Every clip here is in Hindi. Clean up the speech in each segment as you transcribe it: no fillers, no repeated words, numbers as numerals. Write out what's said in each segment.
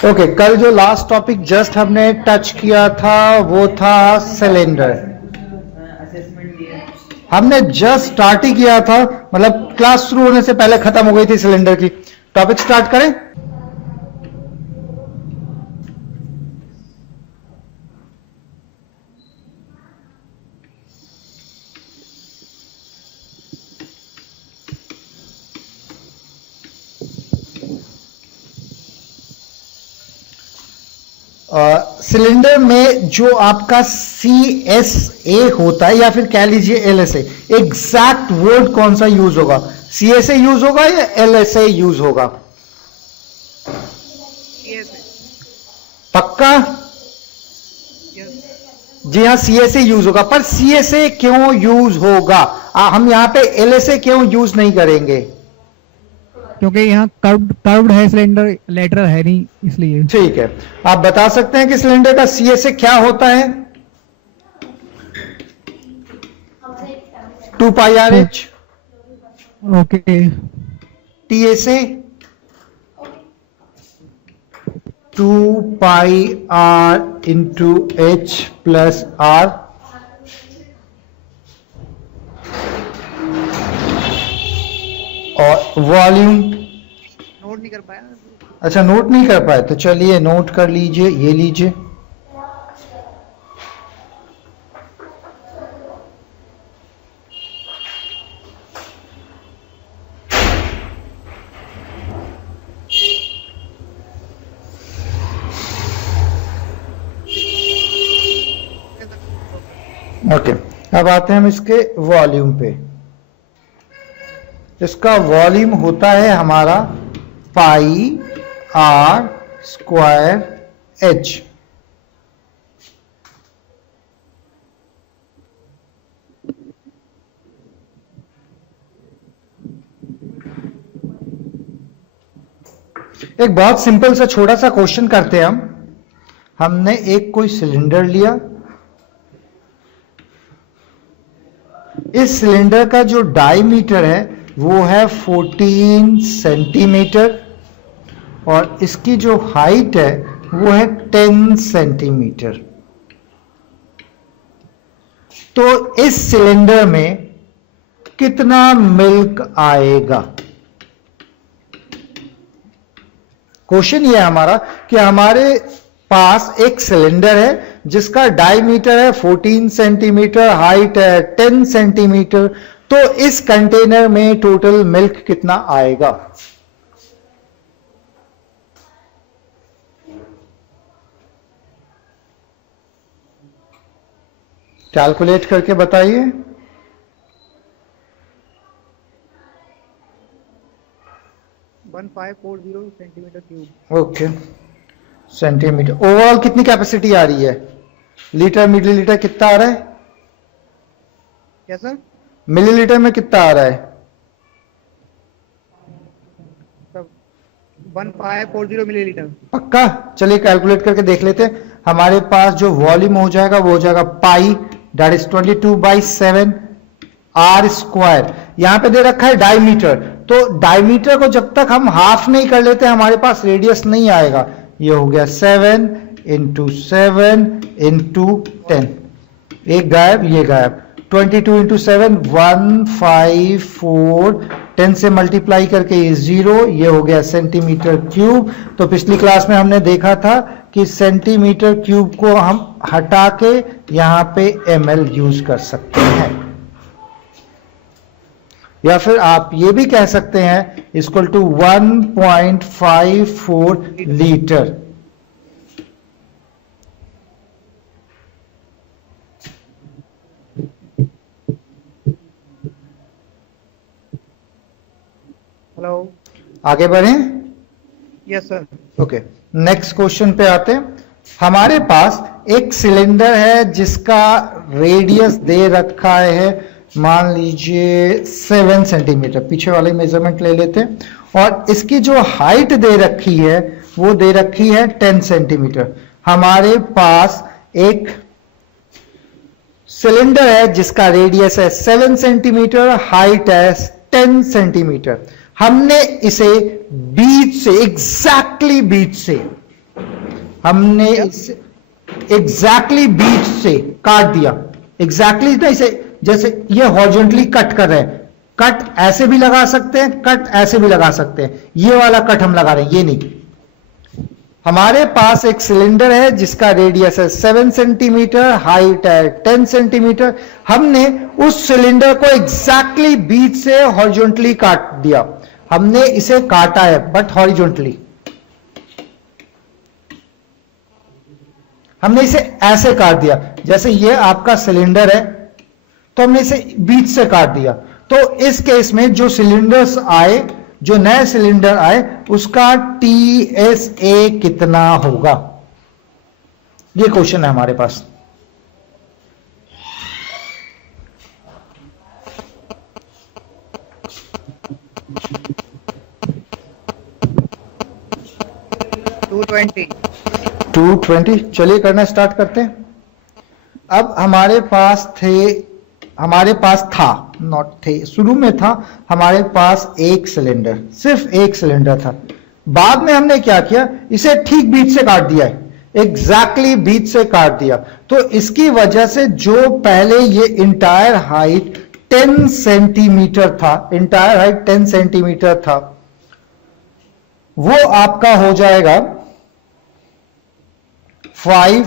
ओके, कल जो लास्ट टॉपिक जस्ट हमने टच किया था वो था सिलेंडर। हमने जस्ट स्टार्ट ही किया था, मतलब क्लास शुरू होने से पहले खत्म हो गई थी सिलेंडर की। टॉपिक स्टार्ट करें। सिलेंडर में जो आपका CSA होता है या फिर कह लीजिए LSA, एग्जैक्ट वर्ड कौन सा यूज होगा? CSA यूज होगा या LSA यूज होगा? पक्का? जी हाँ, CSA यूज होगा। पर CSA क्यों यूज होगा? हम यहां पे LSA क्यों यूज नहीं करेंगे? क्योंकि यहाँ कर्व्ड है सिलेंडर, लेटरल है नहीं, इसलिए। ठीक है, आप बता सकते हैं कि सिलेंडर का CSA क्या होता है? 2 पाई RH। ओके। TSA 2 पाई R into H plus R। और वॉल्यूम नोट नहीं कर पाया। अच्छा, नोट नहीं कर पाए तो चलिए नोट कर लीजिए, ये लीजिए। ओके, अब आते हैं हम इसके वॉल्यूम पे। इसका वॉल्यूम होता है हमारा पाई R स्क्वायर H। एक बहुत सिंपल सा छोटा सा क्वेश्चन करते हैं हम। हमने एक कोई सिलेंडर लिया, इस सिलेंडर का जो डायमीटर है वो है 14 सेंटीमीटर और इसकी जो हाइट है वो है 10 सेंटीमीटर। तो इस सिलेंडर में कितना मिल्क आएगा? क्वेश्चन ये है हमारा कि हमारे पास एक सिलेंडर है जिसका डायमीटर है 14 सेंटीमीटर, हाइट है 10 सेंटीमीटर। तो इस कंटेनर में टोटल मिल्क कितना आएगा? कैलकुलेट करके बताइए। 1540 centimetre cube. Okay, centimetre. Overall कितनी कैपेसिटी आ रही है? लीटर मिलीलीटर कितना आ रहा है? क्या सर? मिलीलीटर में कितना आ रहा है? 1540 मिलीलीटर। पक्का? चलिए कैलकुलेट करके देख लेते हैं। हमारे पास जो वॉल्यूम हो जाएगा वो हो जाएगा पाई, दैट इज 22/7 R स्क्वायर। यहां पे दे रखा है डायमीटर, तो डायमीटर को जब तक हम हाफ नहीं कर लेते हमारे पास रेडियस नहीं आएगा। ये हो गया 7 इंटू 7 इंटू 10। एक गायब, ये गायब। 22 इंटू 7 154, 10 से मल्टीप्लाई करके ये 0, ये हो गया सेंटीमीटर क्यूब। तो पिछली क्लास में हमने देखा था कि सेंटीमीटर क्यूब को हम हटा के यहां पे ml यूज कर सकते हैं, या फिर आप ये भी कह सकते हैं इक्वल टू 1.54 लीटर। हेलो, आगे बढ़ें। Yes sir. Okay, next question पे आते हैं। हमारे पास एक सिलेंडर है जिसका रेडियस दे रखा है, मान लीजिए 7 सेंटीमीटर। पीछे वाले मेजरमेंट ले लेते हैं। और इसकी जो हाइट दे रखी है वो दे रखी है 10 सेंटीमीटर। हमारे पास एक सिलेंडर है जिसका रेडियस है 7 सेंटीमीटर, हाइट है 10 सेंटीमीटर। हमने इसे बीच से, एग्जैक्टली बीच से हमने इसे एग्जैक्टली बीच से काट दिया, एग्जैक्टली ना, इसे जैसे ये हॉरिजॉन्टली कट कर रहे हैं, कट ऐसे भी लगा सकते हैं, कट ऐसे भी लगा सकते हैं, ये वाला कट हम लगा रहे हैं, ये नहीं। हमारे पास एक सिलेंडर है जिसका रेडियस है 7 सेंटीमीटर, हाइट है 10 सेंटीमीटर। हमने उस सिलेंडर को एग्जैक्टली बीच से हॉरिजॉन्टली काट दिया, हमने इसे काटा है बट हॉरिजॉन्टली। हमने इसे ऐसे काट दिया, जैसे ये आपका सिलेंडर है तो हमने इसे बीच से काट दिया। तो इस केस में जो सिलेंडर्स आए, जो नए सिलेंडर आए, उसका TSA कितना होगा, ये क्वेश्चन है हमारे पास। $220। 220। चलिए करना स्टार्ट करते हैं। अब हमारे पास था, नॉट थे, शुरू में था हमारे पास एक सिलेंडर, सिर्फ एक सिलेंडर था। बाद में हमने क्या किया, इसे ठीक बीच से काट दिया है, एग्जैक्टली बीच से काट दिया। तो इसकी वजह से जो पहले ये इंटायर हाइट 10 सेंटीमीटर था, इंटायर हाइट 10 सेंटीमीटर था, वो आपका हो जाएगा 5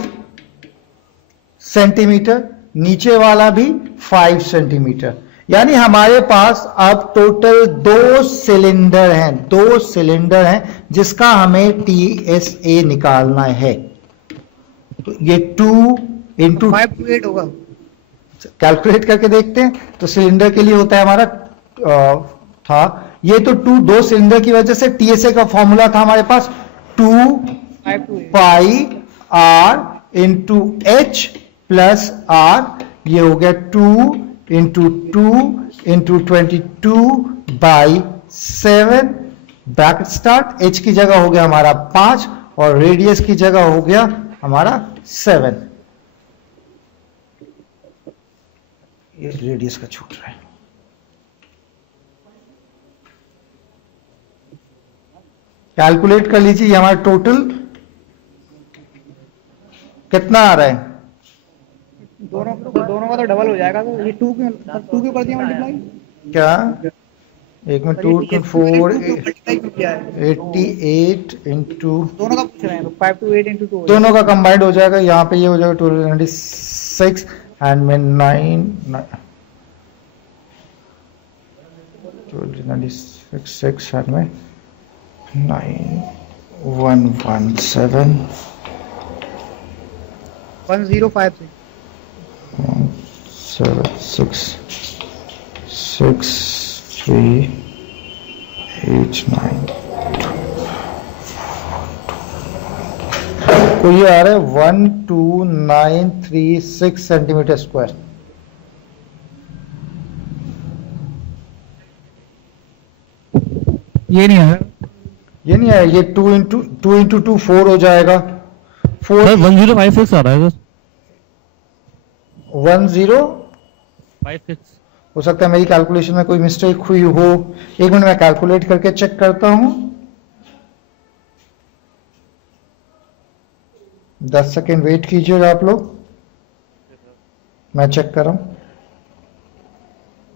सेंटीमीटर, नीचे वाला भी 5 सेंटीमीटर। यानी हमारे पास अब टोटल 2 सिलेंडर हैं जिसका हमें TSA निकालना है। तो ये 2 इंटू 5 to 8 होगा। कैलकुलेट करके देखते हैं। तो सिलेंडर के लिए होता है हमारा था ये, तो 2 सिलेंडर की वजह से TSA का फॉर्मूला था हमारे पास 2 पाई R into H plus R, ये हो गया 2 इंटू 22/7, ब्रैकेट स्टार्ट। H की जगह हो गया हमारा 5 और रेडियस की जगह हो गया हमारा 7। ये रेडियस का छूट रहा है। कैलकुलेट कर लीजिए, ये हमारा टोटल कितना आ रहा है। दोनों का तो डबल हो जाएगा, तो ये 2 के ऊपर दिया मल्टीप्लाई क्या, एक में 2 2 4 88 इंटू, दोनों का पूछ रहे हैं, तो 5 to 8 into 2 दोनों का कंबाइंड हो जाएगा। यहाँ पे ये हो जाएगा 296 एंड में 96 एंड में 9117 1056 76638 तो ये आ रहा है 12936 सेंटीमीटर स्क्वायर। ये नहीं है, ये नहीं है, ये 2 इंटू 2 4 हो जाएगा। 4 सर 1056 आ रहा है सर। 1056 हो सकता है मेरी कैलकुलेशन में कोई मिस्टेक हुई हो। एक मिनट मैं कैलकुलेट करके चेक करता हूं, 10 सेकेंड वेट कीजिएगा आप लोग, मैं चेक कर रहा हूं।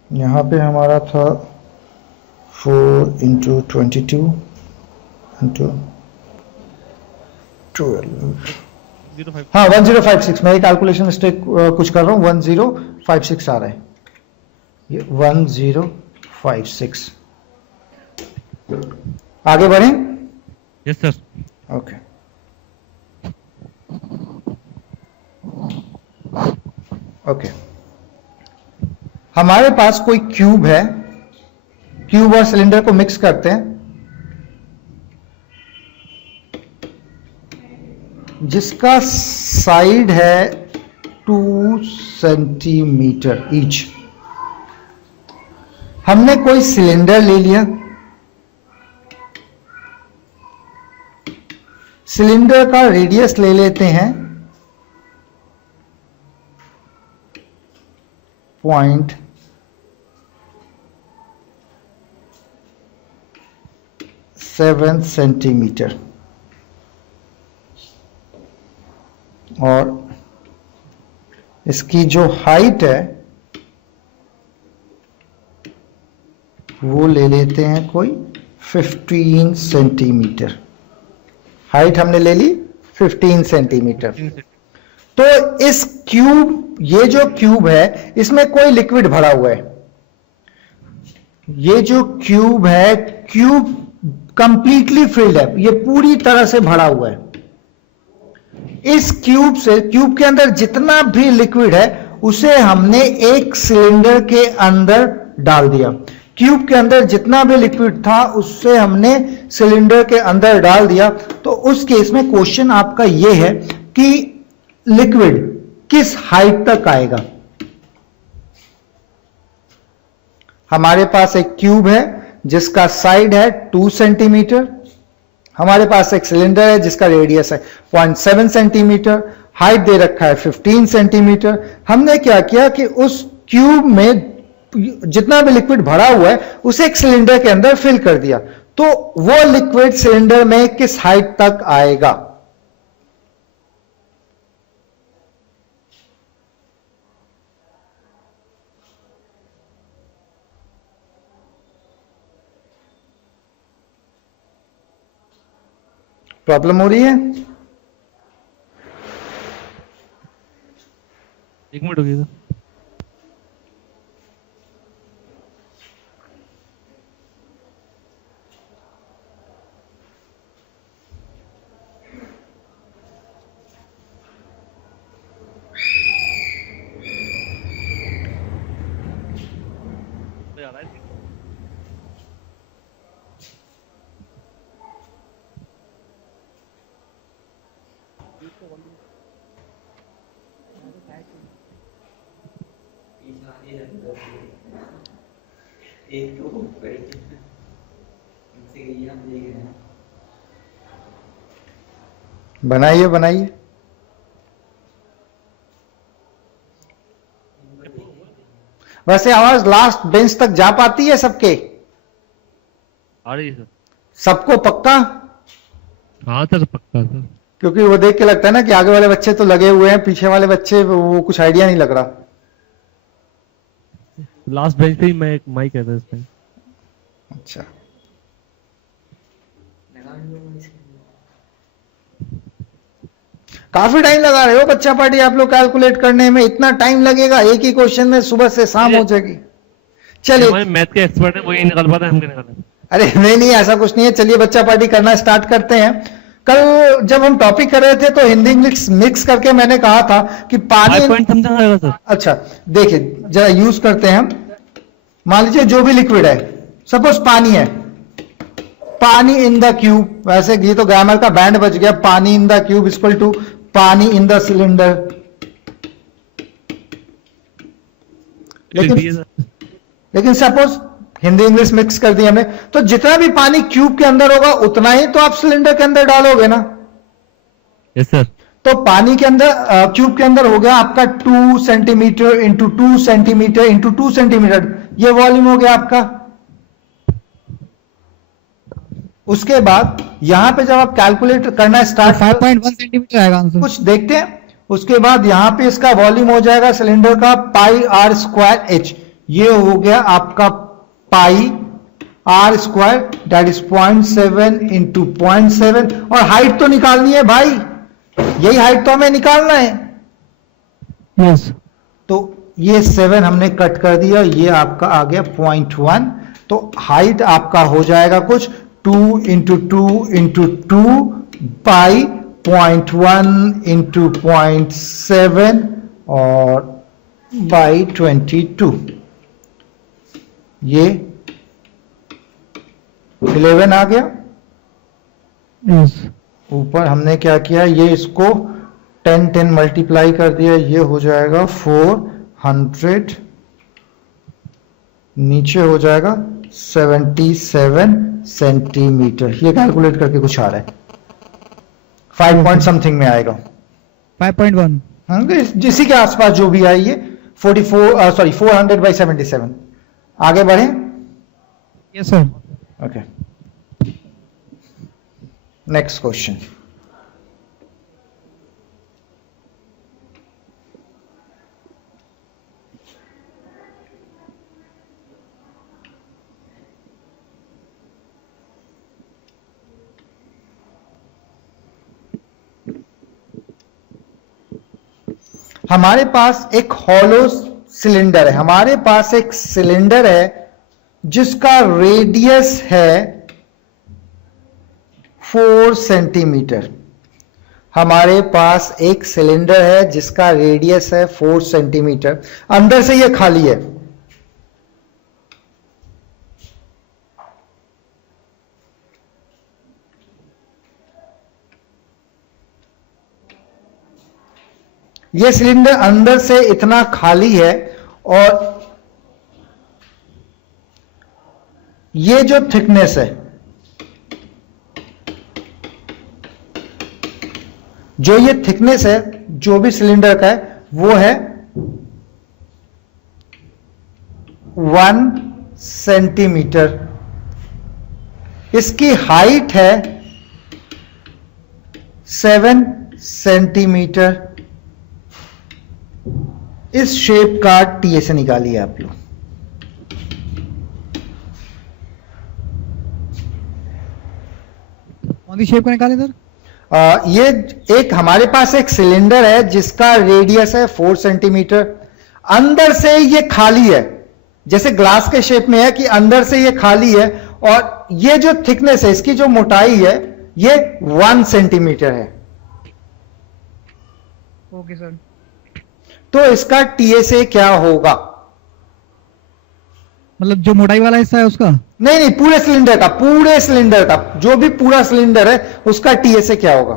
यहां पे हमारा था 4 इंटू 22 इंटू 12, हाँ 1056। मैं कैलकुलेशन मिस्टेक कुछ कर रहा हूं, 1056 आ रहा है, ये 1056। आगे बढ़ें। Yes sir. ओके, ओके, हमारे पास कोई क्यूब है, क्यूब और सिलेंडर को मिक्स करते हैं, जिसका साइड है 2 सेंटीमीटर ईच। हमने कोई सिलेंडर ले लिया, सिलेंडर का रेडियस ले लेते हैं 0.7 सेंटीमीटर। और इसकी जो हाइट है वो ले लेते हैं कोई 15 सेंटीमीटर। हाइट हमने ले ली 15 सेंटीमीटर। तो इस क्यूब, ये जो क्यूब है इसमें कोई लिक्विड भरा हुआ है। ये जो क्यूब है, क्यूब कंप्लीटली फिल्ड है, ये पूरी तरह से भरा हुआ है। इस क्यूब से, क्यूब के अंदर जितना भी लिक्विड है उसे हमने एक सिलेंडर के अंदर डाल दिया। क्यूब के अंदर जितना भी लिक्विड था उससे हमने सिलेंडर के अंदर डाल दिया। तो उस केस में क्वेश्चन आपका यह है कि लिक्विड किस हाइट तक आएगा। हमारे पास एक क्यूब है जिसका साइड है 2 सेंटीमीटर, हमारे पास एक सिलेंडर है जिसका रेडियस है 0.7 सेंटीमीटर, हाइट दे रखा है 15 सेंटीमीटर। हमने क्या किया कि उस क्यूब में जितना भी लिक्विड भरा हुआ है उसे एक सिलेंडर के अंदर फिल कर दिया। तो वो लिक्विड सिलेंडर में किस हाइट तक आएगा। प्रॉब्लम हो रही है? एक मिनट रुकिएगा। एक तो इनसे गई हम देख रहे हैं। बनाइए बनाइए। वैसे आवाज लास्ट बेंच तक जा पाती है सबके? आ रही है सर। सबको पक्का? हाँ सर पक्का सर। क्योंकि वो देख के लगता है ना कि आगे वाले बच्चे तो लगे हुए हैं, पीछे वाले बच्चे वो कुछ आइडिया नहीं लग रहा। लास्ट बेंच पे ही मैं एक माइक कहता है इस टाइम। अच्छा, काफी टाइम लगा रहे हो बच्चा पार्टी आप लोग कैलकुलेट करने में। इतना टाइम लगेगा? एक ही क्वेश्चन में सुबह से शाम हो जाएगी। चलिए, हमारे मैथ के एक्सपर्ट है, वही निकाल पाते हैं, हम क्या निकालें। अरे नहीं नहीं, ऐसा कुछ नहीं है। चलिए बच्चा पार्टी करना स्टार्ट करते हैं। कल जब हम टॉपिक कर रहे थे तो हिंदी इंग्लिश मिक्स करके मैंने कहा था कि पानी। 5 पॉइंट समझा आएगा सर। अच्छा देखिए जरा यूज करते हैं। मान लीजिए जो भी लिक्विड है, सपोज पानी है, पानी इन द क्यूब। वैसे ये तो ग्रामर का बैंड बज गया। पानी in the cube equal to पानी इन द सिलेंडर। लेकिन सपोज हिंदी इंग्लिश मिक्स कर दी हमने, तो जितना भी पानी क्यूब के अंदर होगा उतना ही तो आप सिलेंडर के अंदर डालोगे ना। Yes sir. तो पानी के अंदर क्यूब के अंदर हो गया आपका 2 centimetre into 2 centimetre into 2 centimetre, ये वॉल्यूम हो गया आपका। उसके बाद यहां पे जब आप कैलकुलेट करना स्टार्ट, 5.1 सेंटीमीटर आएगा आंसर। कुछ देखते हैं। उसके बाद यहां पे इसका वॉल्यूम हो जाएगा सिलेंडर का पाई आर स्क्वायर एच। ये हो गया आपका pi R square, that is 0.7 into 0.7। और हाइट तो निकालनी है भाई, यही हाइट तो हमें निकालना है। यस। तो ये 7 हमने कट कर दिया, ये आपका आ गया 0.1। तो हाइट आपका हो जाएगा कुछ 2 इंटू 2 इंटू 2 बाई 0.1 इंटू 0.7 और बाई 22। ये 11 आ गया। यस। ऊपर हमने क्या किया, ये इसको 10 मल्टीप्लाई कर दिया, ये हो जाएगा 400। नीचे हो जाएगा 77 सेंटीमीटर। ये कैलकुलेट करके कुछ आ रहा है 5 पॉइंट समथिंग में आएगा। 5.1। हाँ, जिसी के आसपास जो भी आई ये 400 बाई 77। आगे बढ़े। Yes sir. Okay, next question. हमारे पास एक हॉलो सिलेंडर है, हमारे पास एक सिलेंडर है जिसका रेडियस है 4 सेंटीमीटर। हमारे पास एक सिलेंडर है जिसका रेडियस है 4 सेंटीमीटर, अंदर से ये खाली है। ये सिलेंडर अंदर से इतना खाली है और ये जो थिकनेस है, जो ये थिकनेस है जो भी सिलेंडर का है वो है 1 सेंटीमीटर। इसकी हाइट है 7 सेंटीमीटर। इस शेप का टीएसए निकालिए आप लोग। कौन सी शेप का निकाले सर? ये एक हमारे पास एक सिलेंडर है जिसका रेडियस है 4 सेंटीमीटर। अंदर से ये खाली है, जैसे ग्लास के शेप में है कि अंदर से ये खाली है, और ये जो थिकनेस है, इसकी जो मोटाई है ये 1 सेंटीमीटर है। Okay sir. तो इसका टीएसए क्या होगा? मतलब जो मोटाई वाला हिस्सा है उसका? नहीं नहीं, पूरे सिलेंडर का, पूरे सिलेंडर का, जो भी पूरा सिलेंडर है उसका टीएसए क्या होगा?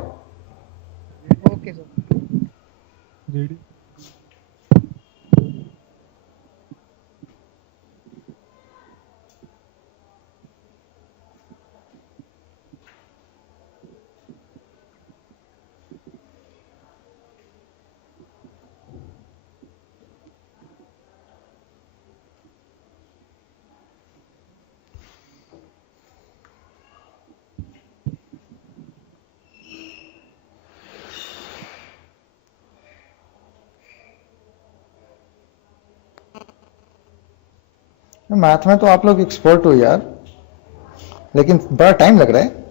Okay sir. मैथ में तो आप लोग एक्सपर्ट हो यार, लेकिन बड़ा टाइम लग रहा है।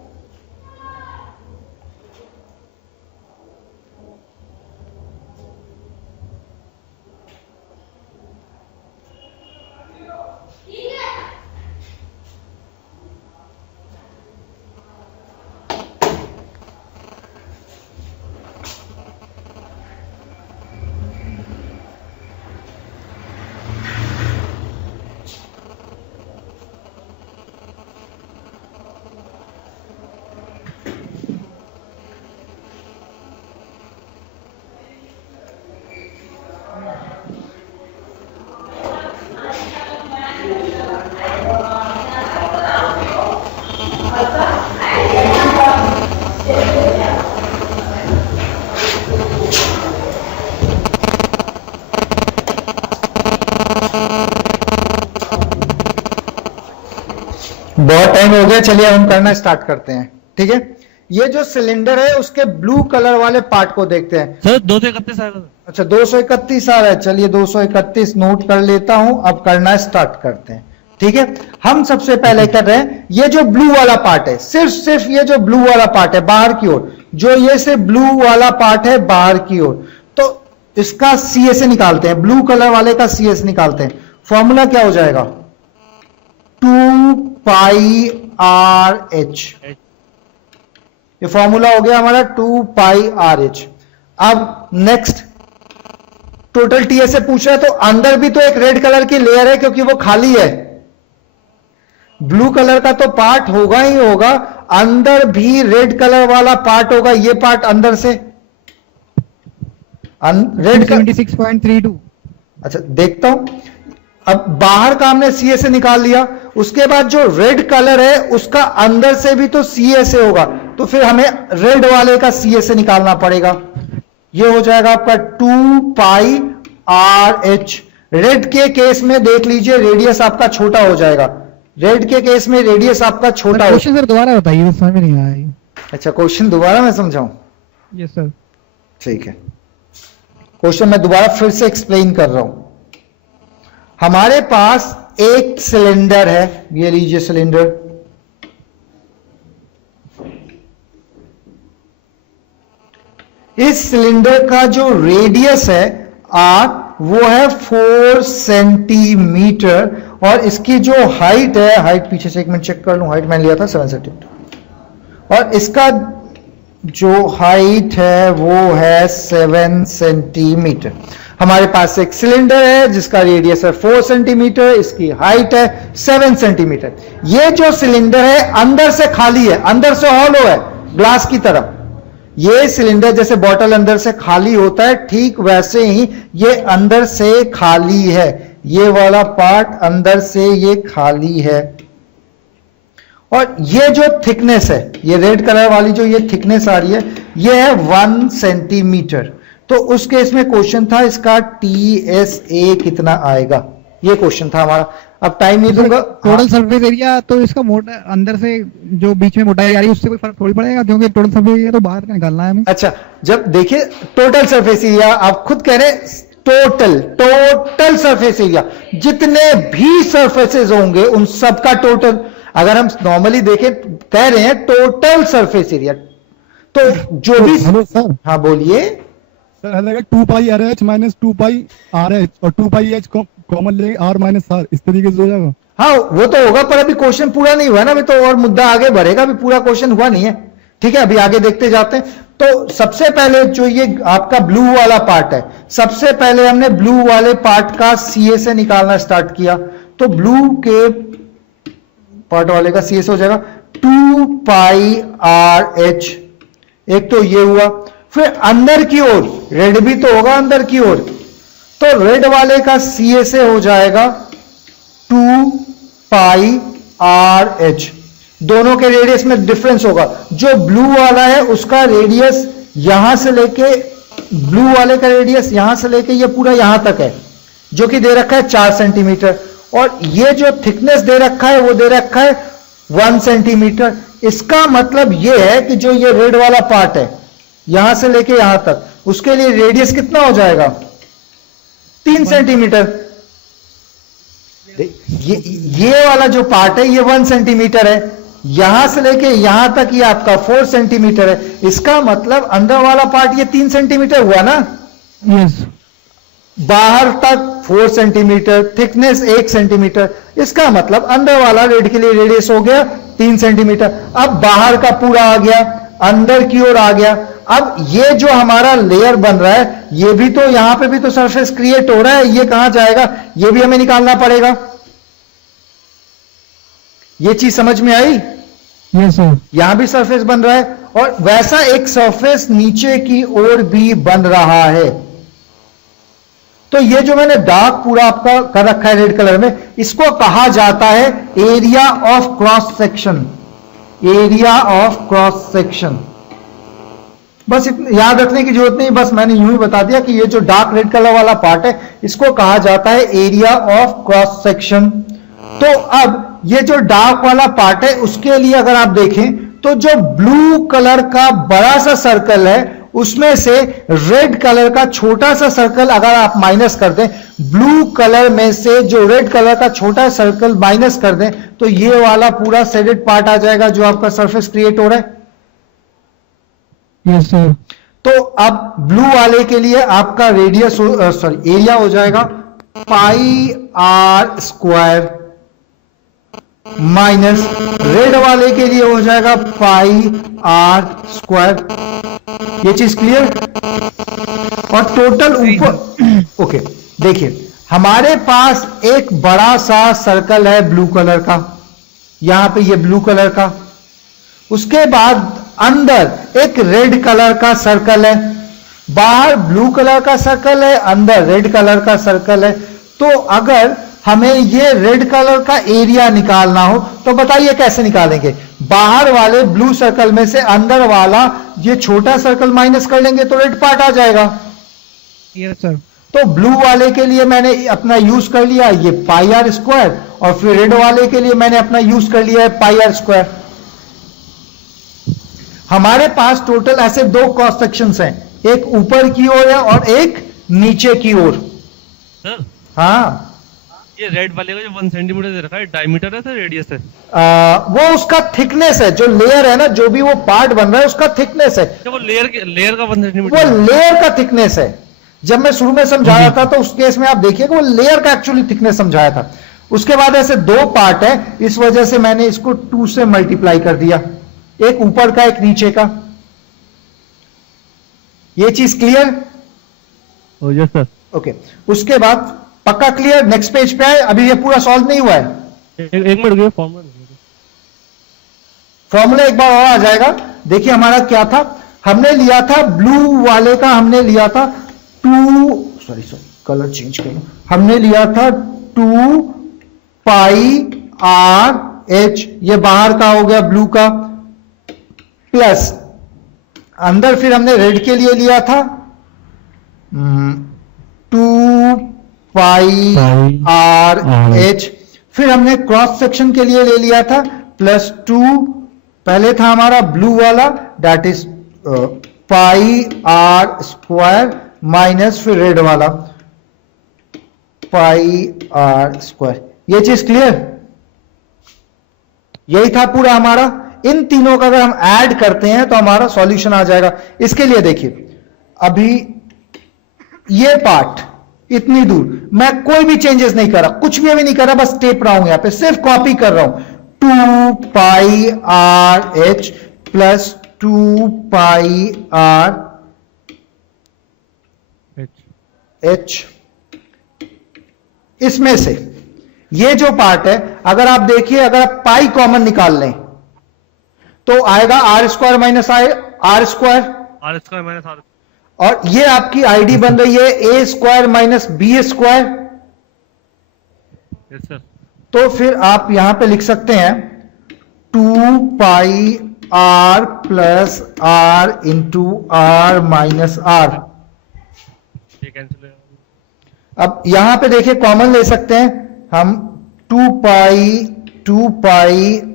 बहुत टाइम हो गया, चलिए हम करना स्टार्ट करते हैं। ठीक है, ये जो सिलेंडर है उसके ब्लू कलर वाले पार्ट को देखते हैं। सर 231 आएगा सर। अच्छा 231 आ रहा है, चलिए 231 नोट कर लेता हूं। अब करना स्टार्ट करते हैं। ठीक है, हम सबसे पहले कर रहे हैं ये जो ब्लू वाला पार्ट है, सिर्फ ये जो ब्लू वाला पार्ट है बाहर की ओर, जो ये से ब्लू वाला पार्ट है बाहर की ओर, तो इसका सीएसए निकालते हैं। ब्लू कलर वाले का सीएस निकालते हैं। फॉर्मूला क्या हो जाएगा? 2 पाई आर एच। ये फॉर्मूला हो गया हमारा 2 पाई आर एच। अब नेक्स्ट टोटल टीएसए पूछ रहा है, तो अंदर भी तो एक रेड कलर की लेयर है क्योंकि वो खाली है। ब्लू कलर का तो पार्ट होगा ही होगा, अंदर भी रेड कलर वाला पार्ट होगा। ये पार्ट अंदर से रेड 76.32। अच्छा देखता हूं। अब बाहर का हमने सीएसए निकाल लिया, उसके बाद जो रेड कलर है उसका अंदर से भी तो सीएसए होगा, तो फिर हमें रेड वाले का सीएसए निकालना पड़ेगा। ये हो जाएगा आपका 2 पाई आर एच। रेड के केस में देख लीजिए रेडियस आपका छोटा हो जाएगा। रेड के केस में रेडियस आपका छोटा हो। क्वेश्चन सर दोबारा बताइए, तो समझ में नहीं आया। अच्छा क्वेश्चन दोबारा मैं समझाऊं? Yes sir. ठीक है, क्वेश्चन मैं दोबारा फिर से एक्सप्लेन कर रहा हूं। हमारे पास एक सिलेंडर है, ये लीजिए सिलेंडर। इस सिलेंडर का जो रेडियस है आर वो है 4 सेंटीमीटर, और इसकी जो हाइट है, हाइट पीछे से एक मिनट चेक कर लूं, हाइट मैंने लिया था 7 सेंटीमीटर, और इसका जो हाइट है वो है 7 सेंटीमीटर। हमारे पास एक सिलेंडर है जिसका रेडियस है 4 सेंटीमीटर, इसकी हाइट है 7 सेंटीमीटर। ये जो सिलेंडर है अंदर से खाली है, अंदर से हॉलो है ग्लास की तरह। ये सिलेंडर जैसे बॉटल अंदर से खाली होता है, ठीक वैसे ही ये अंदर से खाली है। ये वाला पार्ट अंदर से ये खाली है, और ये जो थिकनेस है, ये रेड कलर वाली जो ये थिकनेस आ रही है, ये है 1 सेंटीमीटर। तो उस केस में क्वेश्चन था इसका TSA कितना आएगा, ये क्वेश्चन था हमारा। अब टाइम नहीं दूंगा। टोटल सरफेस एरिया तो इसका मोटा अंदर से जो बीच में मोटाई आ रही है उससे कोई फर्क थोड़ी पड़ेगा, क्योंकि टोटल सरफेस एरिया तो बाहर का निकालना है हमें। अच्छा, जब देखिए टोटल सरफेस एरिया, आप खुद कह रहे हैं टोटल सरफेस एरिया, जितने भी सरफेसेस होंगे उन सबका टोटल, अगर हम नॉर्मली देखें कह रहे हैं टोटल सरफेस एरिया, तो जो भी। हेलो सर, हाँ बोलिए। सर लगेगा 2 पाई RH माइनस 2 पाई RH, और 2 पाई H कॉमन लेंगे R माइनस R, इस तरीके से हो जाएगा। हाँ वो तो होगा, पर अभी क्वेश्चन पूरा नहीं हुआ ना, अभी तो और मुद्दा आगे बढ़ेगा, अभी पूरा क्वेश्चन हुआ नहीं है। ठीक है, अभी आगे देखते जाते हैं। तो सबसे पहले जो ये आपका ब्लू वाला पार्ट है, सबसे पहले हमने ब्लू वाले पार्ट का CA से निकालना स्टार्ट किया। तो ब्लू के पार्ट वाले का CA से हो जाएगा 2 पाई RH, एक तो ये हुआ। फिर अंदर की ओर रेड भी तो होगा अंदर की ओर, तो रेड वाले का CA से हो जाएगा 2 पाई RH। दोनों के रेडियस में डिफरेंस होगा। जो ब्लू वाला है उसका रेडियस यहां से लेके, ब्लू वाले का रेडियस यहां से लेके ये पूरा यहां तक है, जो कि दे रखा है 4 सेंटीमीटर, और ये जो थिकनेस दे रखा है वो दे रखा है 1 सेंटीमीटर। इसका मतलब ये है कि जो ये रेड वाला पार्ट है यहां से लेके यहां तक, उसके लिए रेडियस कितना हो जाएगा? 3 सेंटीमीटर। ये वाला जो पार्ट है ये 1 सेंटीमीटर है, यहां से लेके यहां तक ये आपका 4 सेंटीमीटर है। इसका मतलब अंदर वाला पार्ट ये 3 सेंटीमीटर हुआ ना, यस। बाहर तक 4 सेंटीमीटर, थिकनेस 1 सेंटीमीटर। इसका मतलब अंदर वाला रेड के लिए रेडियस हो गया 3 सेंटीमीटर। अब बाहर का पूरा आ गया, अंदर की ओर आ गया। अब ये जो हमारा लेयर बन रहा है, ये भी तो यहां पे भी तो सरफेस क्रिएट हो रहा है, ये कहां जाएगा? ये भी हमें निकालना पड़ेगा। ये चीज समझ में आई? Yes sir. यहां भी सरफेस बन रहा है, और वैसा एक सरफेस नीचे की ओर भी बन रहा है। तो ये जो मैंने डार्क पूरा आपका कर रखा है रेड कलर में, इसको कहा जाता है area of cross section. Area of cross section, बस याद रखने की जरूरत नहीं, बस मैंने यूं ही बता दिया कि ये जो डार्क रेड कलर वाला पार्ट है इसको कहा जाता है एरिया ऑफ क्रॉस सेक्शन। तो अब ये जो डार्क वाला पार्ट है उसके लिए अगर आप देखें तो जो ब्लू कलर का बड़ा सा सर्कल है उसमें से रेड कलर का छोटा सा सर्कल अगर आप माइनस कर दें, ब्लू कलर में से जो रेड कलर का छोटा सर्कल माइनस कर दें, तो ये वाला पूरा शेडेड पार्ट आ जाएगा जो आपका सरफेस क्रिएट हो रहा है। Yes sir. तो अब ब्लू वाले के लिए आपका रेडियस एरिया हो जाएगा पाई R स्क्वायर, माइनस रेड वाले के लिए हो जाएगा पाई R स्क्वायर। ये चीज क्लियर? और टोटल ऊपर ओके, देखिए हमारे पास एक बड़ा सा सर्कल है ब्लू कलर का, यहां पे ये ब्लू कलर का, उसके बाद अंदर एक रेड कलर का सर्कल है, बाहर ब्लू कलर का सर्कल है, अंदर रेड कलर का सर्कल है। तो अगर हमें ये रेड कलर का एरिया निकालना हो तो बताइए कैसे निकालेंगे? बाहर वाले ब्लू सर्कल में से अंदर वाला ये छोटा सर्कल माइनस कर लेंगे तो रेड पार्ट आ जाएगा। Yes sir. तो ब्लू वाले के लिए मैंने अपना यूज कर लिया ये पाई R स्क्वायर, और फिर रेड वाले के लिए मैंने अपना यूज कर लिया है पाई R स्क्वायर। हमारे पास टोटल ऐसे 2 क्रॉस सेक्शंस हैं, एक ऊपर की ओर है और एक नीचे की ओर। सर हाँ, ये रेड वाले का जो 1 सेंटीमीटर दे रखा है, डायमीटर है सर, रेडियस है? वो उसका थिकनेस है, जो लेयर है ना, जो भी वो पार्ट बन रहा है उसका थिकनेस है, क्या वो लेयर का 1 वो सेंटीमीटर? लेयर का थिकनेस है। जब मैं शुरू में समझा रहा था तो उस केस में आप देखिएगा वो लेयर का एक्चुअली थिकनेस समझाया था। उसके बाद ऐसे दो पार्ट है, इस वजह से मैंने इसको 2 से मल्टीप्लाई कर दिया, एक ऊपर का एक नीचे का। ये चीज क्लियर? Yes sir. ओके, उसके बाद पक्का क्लियर? नेक्स्ट पेज पे आए, अभी ये पूरा सॉल्व नहीं हुआ है। एक मिनट रुकिए, फॉर्मूला एक बार और आ जाएगा। देखिए हमारा क्या था, हमने लिया था ब्लू वाले का, हमने लिया था 2, सॉरी कलर चेंज करो, हमने लिया था 2 पाई आर एच, ये बाहर का हो गया ब्लू का, प्लस अंदर फिर हमने रेड के लिए लिया था 2 पाई आर एच, फिर हमने क्रॉस सेक्शन के लिए ले लिया था +2, पहले था हमारा ब्लू वाला that is pi R square minus फिर रेड वाला पाई आर स्क्वायर। ये चीज क्लियर? यही था पूरा हमारा। इन तीनों का अगर हम ऐड करते हैं तो हमारा सॉल्यूशन आ जाएगा। इसके लिए देखिए अभी ये पार्ट इतनी दूर मैं कोई भी चेंजेस नहीं कर रहा, कुछ भी अभी नहीं कर रहा, बस टेप रहा हूं, यहां पे सिर्फ कॉपी कर रहा हूं। 2 pi are H plus 2 pi R H, इसमें से ये जो पार्ट है अगर आप देखिए, अगर आप पाई कॉमन निकाल लें तो आएगा R square minus R square, minus R, और ये आपकी आईडी बन रही है A square minus B square. Yes sir. तो फिर आप यहां पे लिख सकते हैं 2 pi R plus R into R minus R. ये कैंसिल हो जाएगा। अब यहां पे देखिए कॉमन ले सकते हैं हम, 2 पाई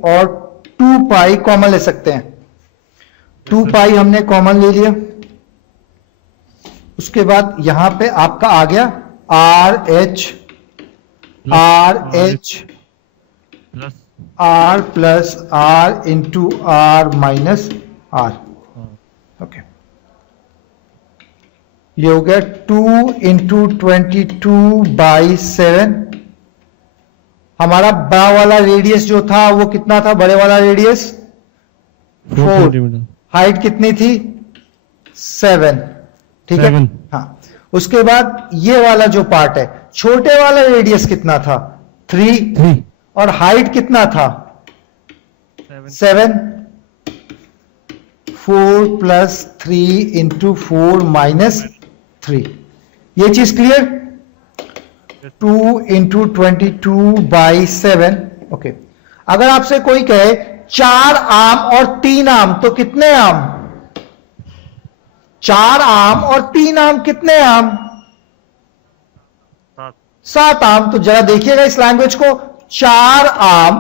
और 2 पाई कॉमन ले सकते हैं। 2 पाई हमने कॉमन ले लिया। उसके बाद यहां पे आपका आ गया R H plus R into R minus R. Okay, ये हो गया 2 इंटू 22/7। हमारा बड़ा वाला रेडियस जो था वो कितना था, बड़े वाला रेडियस 4, हाइट कितनी थी 7, ठीक है। हाँ, उसके बाद ये वाला जो पार्ट है, छोटे वाला रेडियस कितना था 3, और हाइट कितना था 7। 4 प्लस 3 इंटू 4 माइनस 3। ये चीज क्लियर? 2 इंटू 22/7। ओके, अगर आपसे कोई कहे 4 आम और 3 आम तो कितने आम? 4 आम और 3 आम कितने आम? 7 आम। तो जरा देखिएगा इस लैंग्वेज को, 4 आम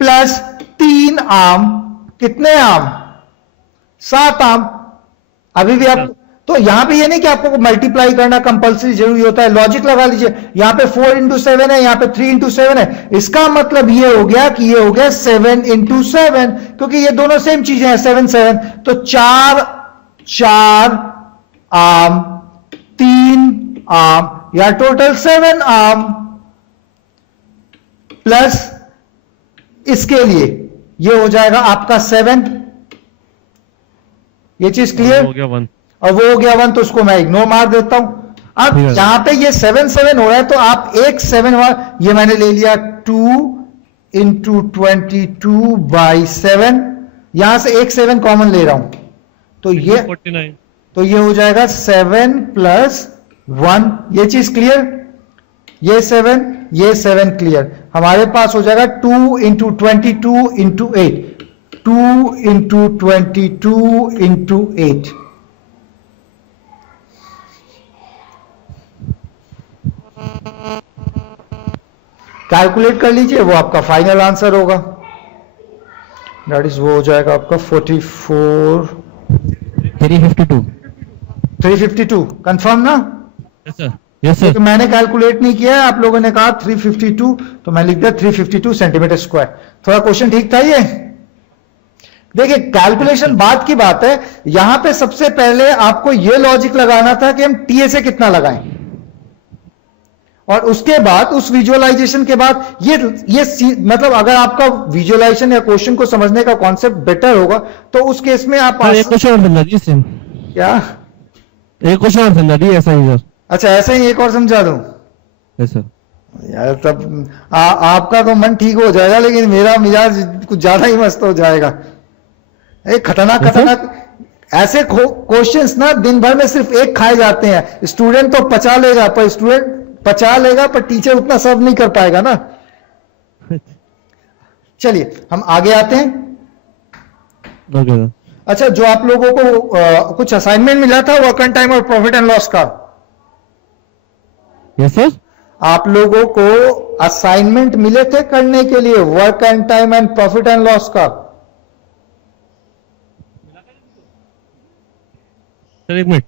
प्लस 3 आम कितने आम? 7 आम। अभी भी आप, तो यहां पे ये नहीं कि आपको मल्टीप्लाई करना कंपलसरी जरूरी होता है, लॉजिक लगा लीजिए। यहां पे 4 इंटू 7 है, यहां पे 3 इंटू 7 है, इसका मतलब ये हो गया कि ये हो गया 7 इंटू 7, क्योंकि ये दोनों सेम चीजें हैं, 7 तो 4 आम 3 आम या टोटल 7 आम, प्लस इसके लिए ये हो जाएगा आपका 7। ये चीज क्लियर हो गया 1, और वो हो गया 1, तो उसको मैं इग्नोर मार देता हूं। अब जहां पे ये 7 हो रहा है तो आप एक 7 ये मैंने ले लिया 2 इंटू 22/7, यहां से एक 7 कॉमन ले रहा हूं तो ये 49, तो ये हो जाएगा 7 प्लस 1। ये चीज क्लियर? ये 7 क्लियर। हमारे पास हो जाएगा 2 into 22 into 8, 2 into 22 into 8। Calculate कर लीजिए, वो आपका फाइनल आंसर होगा, दैट इज वो हो जाएगा आपका 44 352। कंफर्म ना? Yes sir, yes sir. तो मैंने कैलकुलेट नहीं किया है, आप लोगों ने कहा 352 तो मैं लिख दिया 352 सेंटीमीटर स्क्वायर। थोड़ा क्वेश्चन ठीक था ये? देखिए कैलकुलेशन बाद की बात है, यहां पे सबसे पहले आपको यह लॉजिक लगाना था कि हम टीए से कितना लगाएं, और उसके बाद उस विजुअलाइजेशन के बाद मतलब अगर आपका विजुअलाइजेशन या क्वेश्चन को समझने का कॉन्सेप्ट बेटर होगा तो उस केस में आप सर एक क्वेश्चन और समझा दिए सेम, क्या? एक क्वेश्चन और समझा दिए ऐसा ही सर। अच्छा ऐसे ही एक और समझा दूं यस सर। यार, तब आपका तो मन ठीक हो जाएगा लेकिन मेरा मिजाज कुछ ज्यादा ही मस्त हो जाएगा। खतरनाक Yes, sir. खतरनाक ऐसे क्वेश्चंस ना दिन भर में सिर्फ एक खाए जाते हैं। स्टूडेंट तो पचा लेगा पर टीचर उतना सर्व नहीं कर पाएगा ना। चलिए हम आगे आते हैं। Okay sir. अच्छा, जो आप लोगों को कुछ असाइनमेंट मिला था वर्क एंड टाइम और प्रॉफिट एंड लॉस का, यस सर। आप लोगों को असाइनमेंट मिले थे करने के लिए work and time and profit and loss का? सर एक मिनट,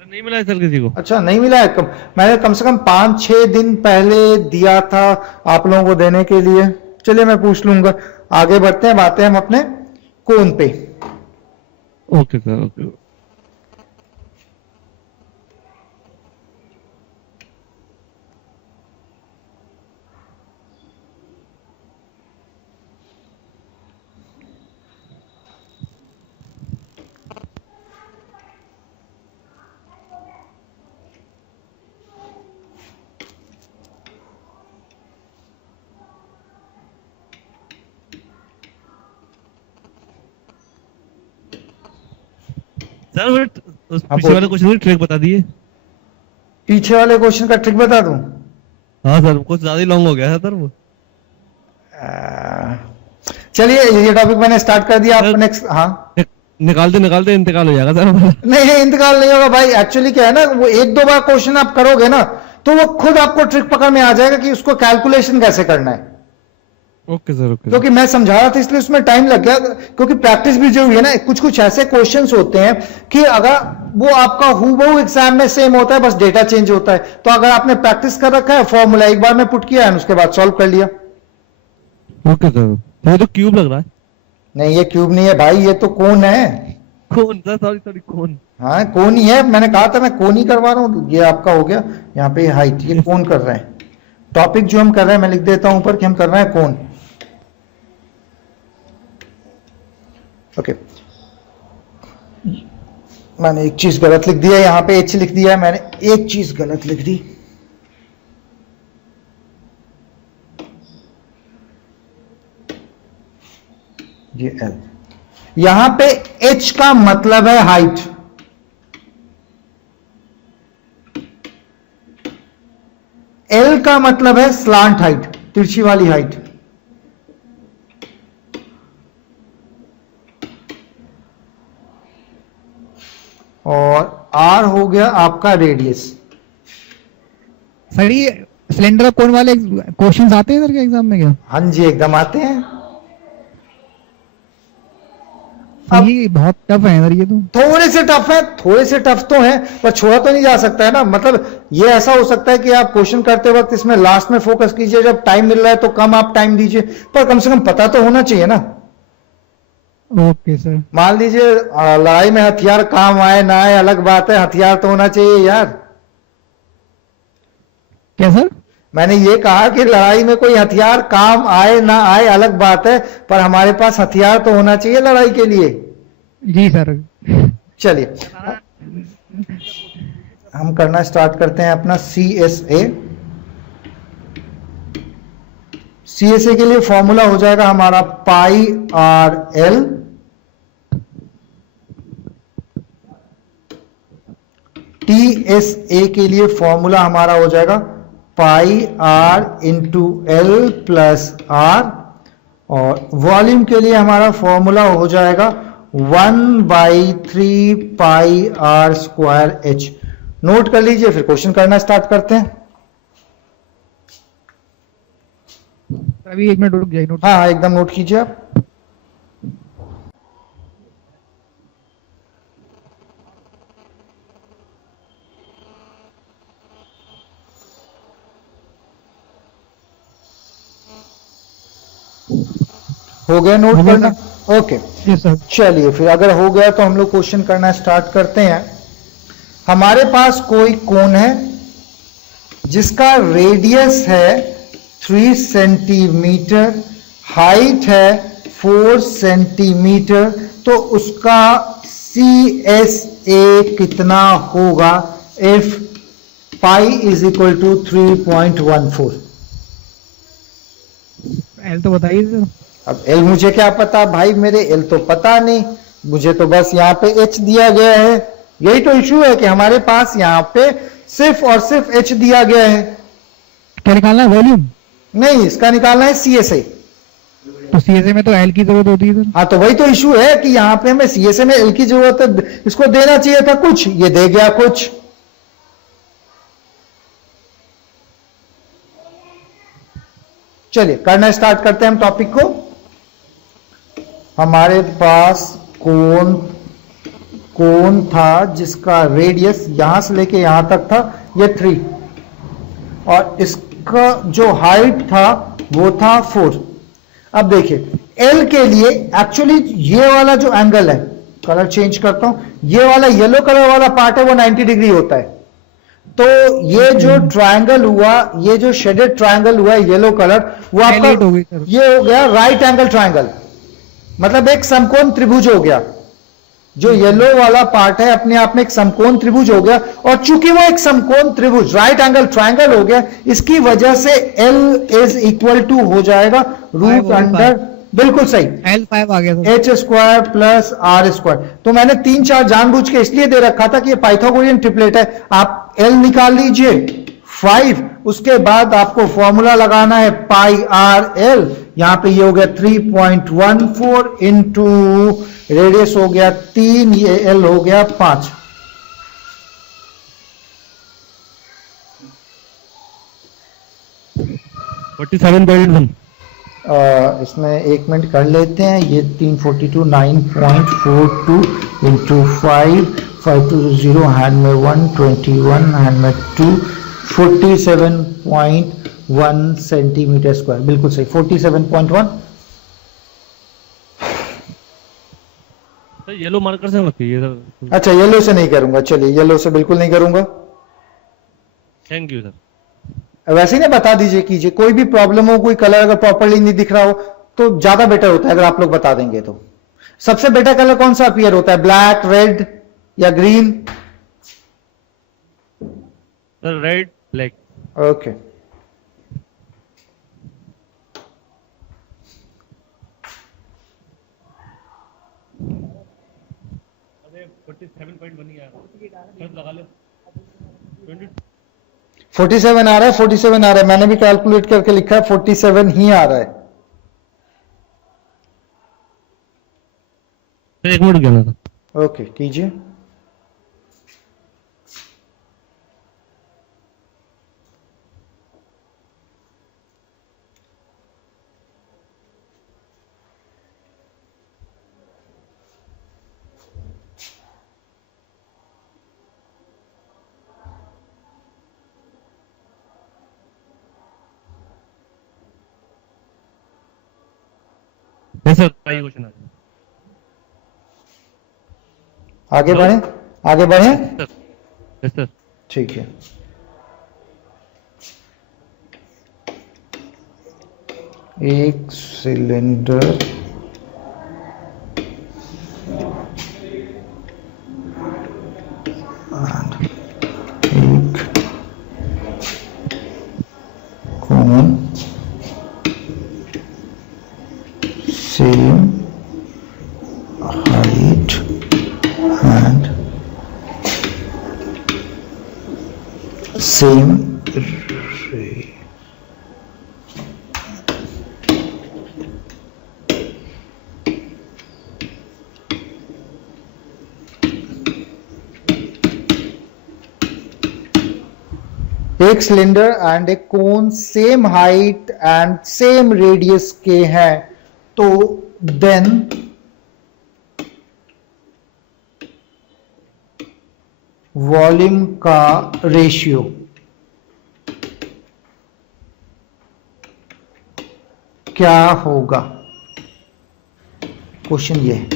सर नहीं मिला है सर किसी को। अच्छा नहीं मिला है। मैंने कम से कम 5-6 दिन पहले दिया था आप लोगों को देने के लिए। चलिए मैं पूछ लूंगा। आगे बढ़ते हैं, बातें हम अपने कोन पे। Okay sir okay. Sir but उस हाँ, पीछे वाले क्वेश्चन की ट्रिक बता दिए। पीछे वाले क्वेश्चन का ट्रिक बता दूं? हाँ सर कुछ ज्यादा ही लॉन्ग हो गया है सर वो। चलिए ये टॉपिक मैंने स्टार्ट कर दिया। आप सर- नेक्स्ट। हाँ निकालते निकालते इंतकाल हो जाएगा सर हमारा। नहीं, इंतकाल नहीं होगा भाई। एक्चुअली क्या है ना, वो एक दो बार क्वेश्चन आप करोगे ना तो वो खुद आपको ट्रिक पकड़ में आ जाएगा कि उसको कैलकुलेशन कैसे करना है। Okay sir okay. क्योंकि मैं समझा रहा था इसलिए उसमें टाइम लग गया, क्योंकि प्रैक्टिस भी जो हुई है ना, कुछ कुछ ऐसे क्वेश्चंस होते हैं कि अगर वो आपका हूबहू एग्जाम में सेम होता है, बस डेटा चेंज होता है। तो अगर आपने प्रैक्टिस कर रखा है, फॉर्मूला एक बार में पुट किया है उसके बाद सॉल्व कर लिया। Okay sir. ये तो क्यूब लग रहा है। नहीं ये क्यूब नहीं है भाई, ये तो कोन है। कौन सर? सॉरी सॉरी कौन? हाँ कोन ही है, मैंने कहा था मैं कोन ही करवा रहा हूँ। ये आपका हो गया यहाँ पे हाइट, ये कोन कर रहे हैं। टॉपिक जो हम कर रहे हैं मैं लिख देता हूं ऊपर कि हम कर रहे हैं कोन। ओके, मैंने एक चीज गलत लिख दिया, यहां पे एच लिख दिया है मैंने, एक चीज गलत लिख दी। ये एल, यहां पे एच का मतलब है हाइट, एल का मतलब है स्लांट हाइट, तिरछी वाली हाइट। और आर हो गया आपका रेडियस। सर ये सिलेंडर कोन वाले क्वेश्चंस आते हैं सर के एग्जाम में क्या? हाँ जी एकदम आते हैं। अब ये बहुत टफ है सर, ये तो। थोड़े से टफ है, थोड़े से टफ तो है, पर छोड़ा तो नहीं जा सकता है ना। मतलब ये ऐसा हो सकता है कि आप क्वेश्चन करते वक्त इसमें लास्ट में फोकस कीजिए, जब टाइम मिल रहा है तो कम आप टाइम दीजिए, पर कम से कम पता तो होना चाहिए ना। Okay sir. मान लीजिए लड़ाई में हथियार काम आए ना आए अलग बात है, हथियार तो होना चाहिए यार। क्या सर? मैंने ये कहा कि लड़ाई में कोई हथियार काम आए ना आए अलग बात है, पर हमारे पास हथियार तो होना चाहिए लड़ाई के लिए। जी सर। चलिए हम करना स्टार्ट करते हैं अपना CSA। CSA के लिए फॉर्मूला हो जाएगा हमारा पाई आर एल TSA के लिए फॉर्मूला हमारा हो जाएगा pi R into L plus R, और वॉल्यूम के लिए हमारा फॉर्मूला हो जाएगा 1/3 pi R square H. Note कर लीजिए, फिर क्वेश्चन करना स्टार्ट करते हैं। अभी 1 मिनट रुक जाइए, नोट। हाँ एकदम नोट कीजिए आप। हो गया नोट हो गया, करना? Okay, yes sir. चलिए फिर अगर हो गया तो हम लोग क्वेश्चन करना स्टार्ट करते हैं। हमारे पास कोई कोन है जिसका रेडियस है 3 सेंटीमीटर, हाइट है 4 सेंटीमीटर, तो उसका CSA कितना होगा if pi is equal to 3.14? L तो बताइए सर। अब एल मुझे क्या पता भाई, मेरे एल तो पता नहीं, मुझे तो बस यहाँ पे एच दिया गया है। यही तो इशू है कि हमारे पास यहाँ पे सिर्फ और सिर्फ एच दिया गया है। क्या निकालना है, वॉल्यूम? नहीं, इसका निकालना है CSA। तो सीएसए में तो एल की जरूरत होती है सर। हाँ तो वही तो इशू है कि यहाँ पे हमें CSA में एल की जरूरत है, इसको देना चाहिए था कुछ, ये दे गया कुछ। चलिए करना स्टार्ट करते हैं हम टॉपिक को। हमारे पास कोन था जिसका रेडियस यहां से लेके यहां तक था, ये 3, और इसका जो हाइट था वो था 4। अब देखिए एल के लिए एक्चुअली ये वाला जो एंगल है, कलर चेंज करता हूं, ये वाला येलो कलर वाला पार्ट है वो 90 डिग्री होता है। तो ये जो ट्रायंगल हुआ, ये जो शेडेड ट्रायंगल हुआ है येलो कलर, वो आपका Highlight हो गई सर। ये हो गया राइट एंगल ट्रायंगल, मतलब एक समकोण त्रिभुज हो गया। जो येलो वाला पार्ट है अपने आप में एक समकोण त्रिभुज हो गया, और चूंकि वो एक समकोण त्रिभुज राइट एंगल ट्रायंगल हो गया, इसकी वजह से L इज इक्वल टू हो जाएगा रूट अंडर, बिल्कुल सही, L5 आ गया sir. H square plus R square. तो मैंने 3-4 जानबूझ के इसलिए दे रखा था कि ये पाइथागोरियन ट्रिपलेट है। आप L निकाल लीजिए 5, उसके बाद आपको फॉर्मूला लगाना है पाई आर एल। यहां पे ये हो गया 3.14 इंटू रेडियस हो गया 3, ये L हो गया 5। इसमें 1 मिनट कर लेते हैं, ये 342 9.42 इंटू 5 to 0 हैंड में 1 21 हैंड में 2 47.1 सेंटीमीटर स्क्वायर, बिल्कुल सही 47.1। सर येलो मार्कर से मत कीजिए सर। अच्छा येलो से नहीं करूंगा, चलिए येलो से बिल्कुल नहीं करूंगा। Thank you sir. वैसे ही ना बता दीजिए कीजिए, कोई भी प्रॉब्लम हो, कोई कलर अगर प्रॉपरली नहीं दिख रहा हो तो ज्यादा बेटर होता है अगर आप लोग बता देंगे। तो सबसे बेटर कलर कौन सा अपीयर होता है, ब्लैक, रेड या green? Sir red black. Okay, अरे 47.1 ही आया सर, लगा लो 47 आ रहा है, 47 आ रहा है, मैंने भी कैलकुलेट करके लिखा है 47 ही आ रहा है। सर 1 मिनट कहना था। ओके कीजिए। नहीं सर आइए क्वेश्चन आ जाए। आगे बढ़े, आगे बढ़े, सर यस सर। ठीक है। एक सिलेंडर एक cone same height and same एक सिलेंडर एंड एक cone same height and same radius के हैं, तो देन वॉल्यूम का रेशियो क्या होगा? क्वेश्चन ये है,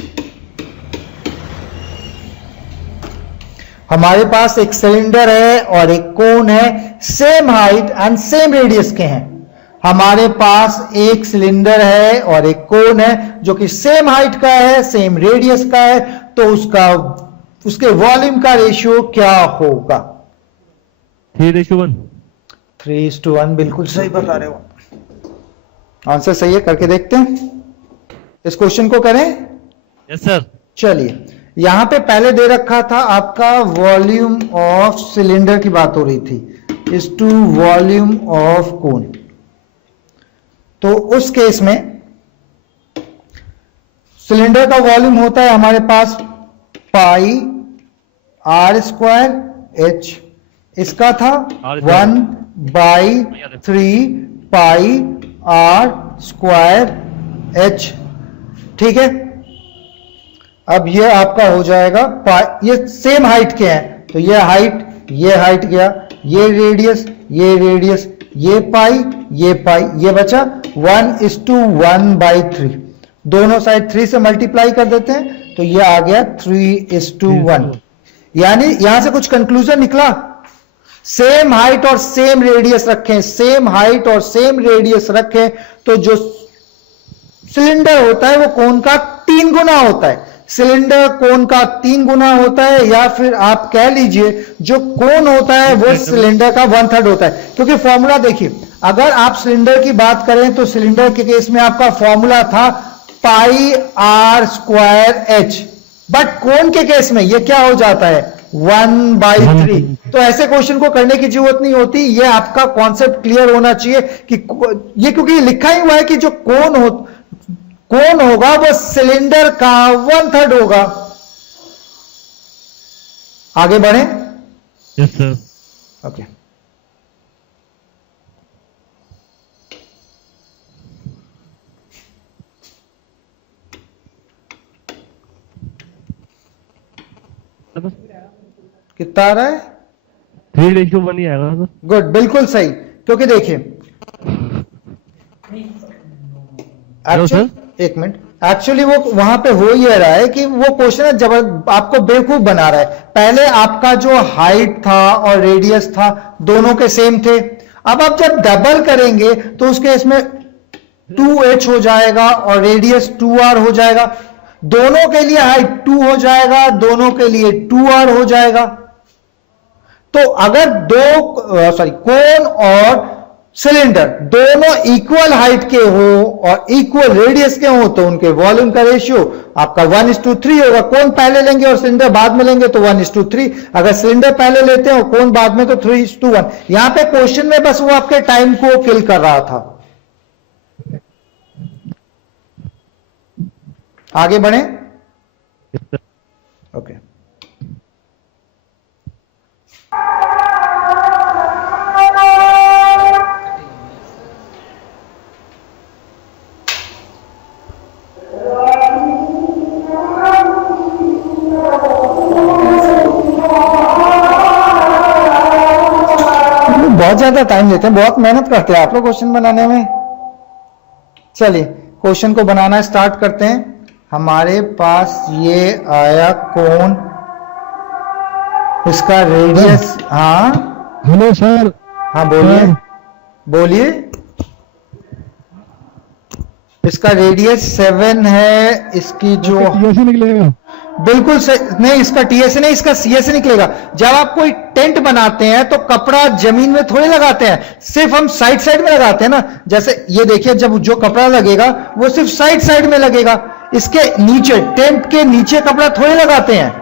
हमारे पास एक सिलेंडर है और एक कोन है, same height and same radius के हैं। हमारे पास एक सिलेंडर है और एक कोन है जो कि सेम हाइट का है, सेम रेडियस का है, तो उसके वॉल्यूम का रेशियो क्या होगा? 3:1। 3:1 बिल्कुल सही बता रहे हो, आंसर सही है। करके देखते हैं, इस क्वेश्चन को करें। Yes sir. चलिए, यहां पे पहले दे रखा था आपका वॉल्यूम ऑफ सिलेंडर की बात हो रही थी, is to volume of cone. तो उस केस में सिलेंडर का वॉल्यूम होता है हमारे पास पाई r²h, इसका था 1/3 पाई r²h। ठीक है, अब ये आपका हो जाएगा ये सेम हाइट के हैं, तो ये हाइट गया, ये रेडियस, ये पाई, ये बचा 1:1/3। दोनों साइड 3 से मल्टीप्लाई कर देते हैं, तो ये आ गया 3:1। यानी यहां से कुछ कंक्लूजन निकला, सेम हाइट और सेम रेडियस रखें, सेम हाइट और सेम रेडियस रखें, तो जो सिलेंडर होता है वो कोन का 3 गुना होता है। सिलेंडर कोन का 3 गुना होता है, या फिर आप कह लीजिए जो कोन होता है वो सिलेंडर का 1/3 होता है। क्योंकि फॉर्मूला देखिए, अगर आप सिलेंडर की बात करें तो सिलेंडर के केस में आपका फॉर्मूला था पाई r²h, बट कोन के केस में ये क्या हो जाता है 1/3। तो ऐसे क्वेश्चन को करने की जरूरत नहीं होती, ये आपका कॉन्सेप्ट क्लियर होना चाहिए कि ये, क्योंकि लिखा ही हुआ है कि जो कोन होगा वो सिलेंडर का 1/3 होगा। आगे बढ़े। Yes sir. ओके, कितना आ रहा है? 3:1 ही आएगा सर। गुड, बिल्कुल सही। क्योंकि देखिए एक मिनट, एक्चुअली वो वहां पे हो ये रहा है कि वो क्वेश्चन है आपको बेवकूफ बना रहा है। पहले आपका जो हाइट था और रेडियस था दोनों के सेम थे, अब आप जब डबल करेंगे तो उसके इसमें 2h हो जाएगा और रेडियस 2r हो जाएगा। दोनों के लिए हाइट 2 हो जाएगा, दोनों के लिए 2r हो जाएगा। तो अगर कोन और सिलेंडर दोनों इक्वल हाइट के हो और इक्वल रेडियस के हो तो उनके वॉल्यूम का रेशियो आपका 1:3 होगा। कोन पहले लेंगे और सिलेंडर बाद में लेंगे तो 1:3। अगर सिलेंडर पहले लेते हैं और कोन बाद में तो 3:1। यहां पे क्वेश्चन में बस वो आपके टाइम को किल कर रहा था। आगे बढ़े। ओके, बहुत ज्यादा टाइम लेते हैं, बहुत मेहनत करते हैं आप लोग क्वेश्चन बनाने में। चलिए क्वेश्चन को बनाना स्टार्ट करते हैं। हमारे पास ये आया कोन, इसका रेडियस, हाँ हेलो सर। हाँ बोलिए बोलिए। इसका रेडियस 7 है, इसकी जो कैसे निकलेगा? बिल्कुल नहीं, इसका टीएस नहीं, इसका सीएस निकलेगा। जब आप कोई टेंट बनाते हैं तो कपड़ा जमीन में थोड़ी लगाते हैं, सिर्फ हम साइड साइड में लगाते हैं ना। जैसे ये देखिए, जब जो कपड़ा लगेगा वो सिर्फ साइड साइड में लगेगा, इसके नीचे, टेंट के नीचे कपड़ा थोड़ी लगाते हैं।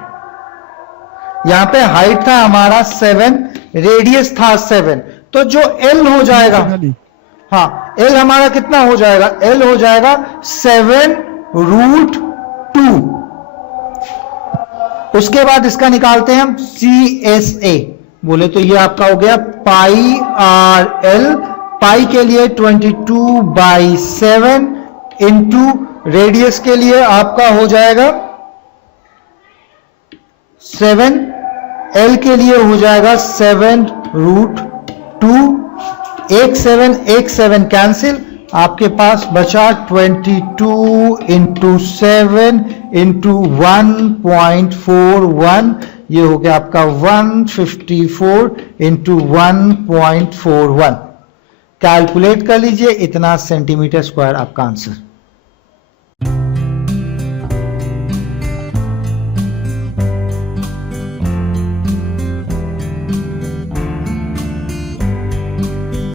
यहां पे हाइट था हमारा 7, रेडियस था 7, तो जो एल हो जाएगा, हाँ एल हमारा कितना हो जाएगा? एल हो जाएगा 7√2। उसके बाद इसका निकालते हैं हम CSA। बोले तो ये आपका हो गया पाई RL, पाई के लिए 22/7 इंटू रेडियस के लिए आपका हो जाएगा 7, L के लिए हो जाएगा 7√2। 1 7 कैंसिल, आपके पास बचा 22 इंटू 7 इंटू 1.41, ये हो गया आपका 154 इंटू 1.41। कैलकुलेट कर लीजिए, इतना सेंटीमीटर स्क्वायर आपका आंसर।